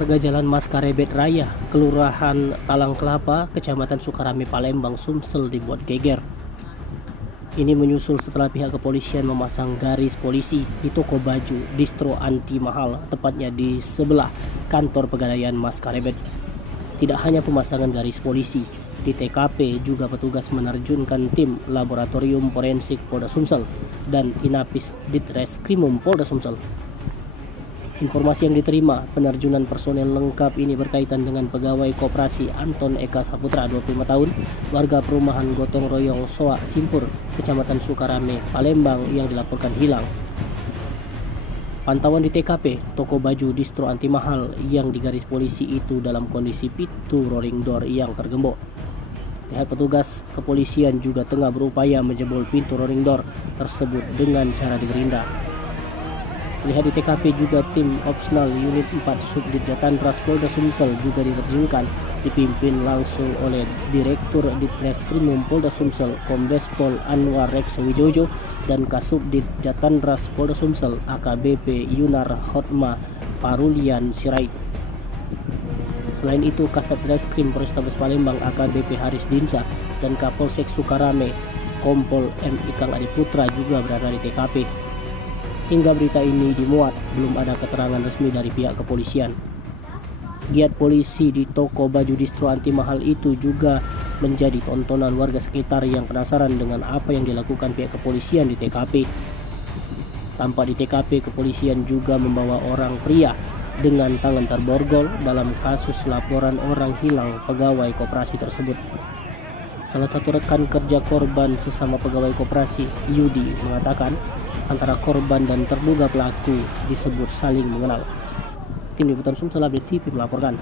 Warga Jalan Maskarebet Raya, Kelurahan Talang Kelapa, Kecamatan Sukarame, Palembang, Sumsel dibuat geger. Ini menyusul setelah pihak kepolisian memasang garis polisi di toko baju distro anti mahal, tepatnya di sebelah kantor Pegadaian Maskarebet. Tidak hanya pemasangan garis polisi, di TKP juga petugas menerjunkan tim Laboratorium Forensik Polda Sumsel dan Inapis Ditreskrimum Polda Sumsel. Informasi yang diterima, penerjunan personel lengkap ini berkaitan dengan pegawai koperasi Anton Eka Saputra, 25 tahun, warga perumahan Gotong Royong Soa Simpur, Kecamatan Sukarame, Palembang yang dilaporkan hilang. Pantauan di TKP, toko baju distro anti mahal yang digaris polisi itu dalam kondisi pintu rolling door yang tergembok. Lihat petugas kepolisian juga tengah berupaya menjebol pintu rolling door tersebut dengan cara digerinda. Lihat di TKP juga tim opsional unit 4 Subdit Jatantras Polda Sumsel juga diterjunkan, dipimpin langsung oleh Direktur Ditreskrimum Polda Sumsel Kombes Pol Anwar Rekso Wijojo dan Kasubdit Jatantras Polda Sumsel AKBP Yunar Hotma Parulian Sirait. Selain itu, Kasat Reskrim Polrestabes Palembang AKBP Haris Dinsa dan Kapolsek Sukarame Kompol M Ikang Adiputra juga berada di TKP. Hingga berita ini dimuat, belum ada keterangan resmi dari pihak kepolisian. Giat polisi di toko baju distro anti mahal itu juga menjadi tontonan warga sekitar yang penasaran dengan apa yang dilakukan pihak kepolisian di TKP. Tampak di TKP, kepolisian juga membawa orang pria dengan tangan terborgol dalam kasus laporan orang hilang pegawai koperasi tersebut. Salah satu rekan kerja korban sesama pegawai koperasi, Yudi, mengatakan antara korban dan terduga pelaku disebut saling mengenal. Tim Liputan Sumsel Update TV melaporkan.